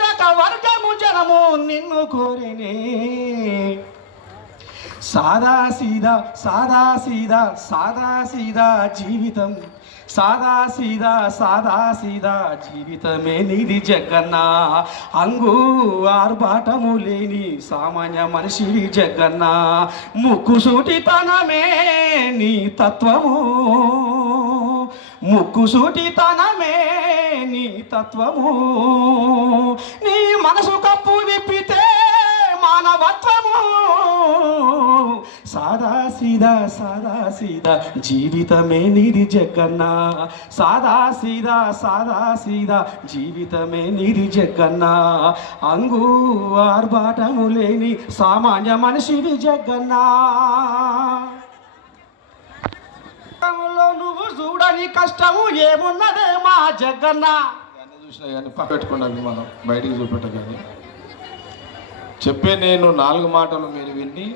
రక్షక వర్గము జనము నిన్ను కోరినే. సాదా సీదా సాదా సీదా సాదా సీదా జీవితం. సాదా సీదా సాదా సీదా జీవితమే నీది జగన్న. అంగు ఆర్భాటము లేని సామాన్య మనిషి జగన్న. ముక్కుసూటితనమే నీ తత్వము. ముక్కుసూటితనమే నీ తత్వము. నీ మనసు కప్పు విప్పితే మానవత్వము. సాదా సీదా సాదా సీదా జీవితమే నీది జగన్న. సాదా సీదా సాదా సీదా జీవితమే నీది జగన్న. అంగు ఆర్భాటము లేని సామాన్య మనిషివి జగన్నా. చూడని కష్టము ఏమున్నదే మా జగన్న. చూసినా కానీ పెట్టుకున్న అభిమానం బయటికి చూపెట్ట కానీ చెప్పే నేను నాలుగు మాటలు మీరు విని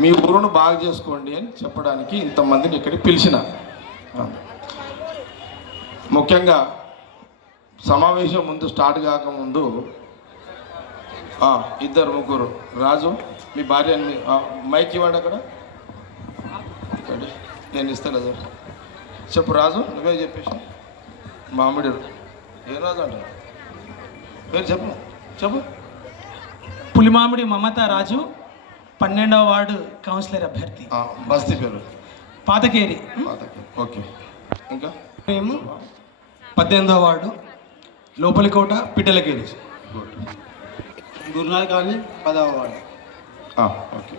మీ ఊరును బాగు చేసుకోండి అని చెప్పడానికి ఇంతమందిని ఇక్కడికి పిలిచిన. ముఖ్యంగా సమావేశం ముందు స్టార్ట్ కాకముందు ఇద్దరు ముగ్గురు. రాజు మీ భార్య మైక్ ఇవ్వండి అక్కడ. నేను ఇస్తాను సార్. చెప్పు రాజు నువ్వే చెప్పేసి. మామిడి ఏ రాజు అంట పేరు చెప్పు చెప్పు. పులిమామిడి మమత రాజు పన్నెండవ వార్డు కౌన్సిలర్ అభ్యర్థి. బస్తీ పేరు. పాతకేరి. పాతకి. ఓకే. ఇంకా? మేము పద్దెనిమిదవ వార్డు లోపలికోట పిట్టలకేరి. గురునాథ్ కాలనీ పదవ వార్డు. ఓకే.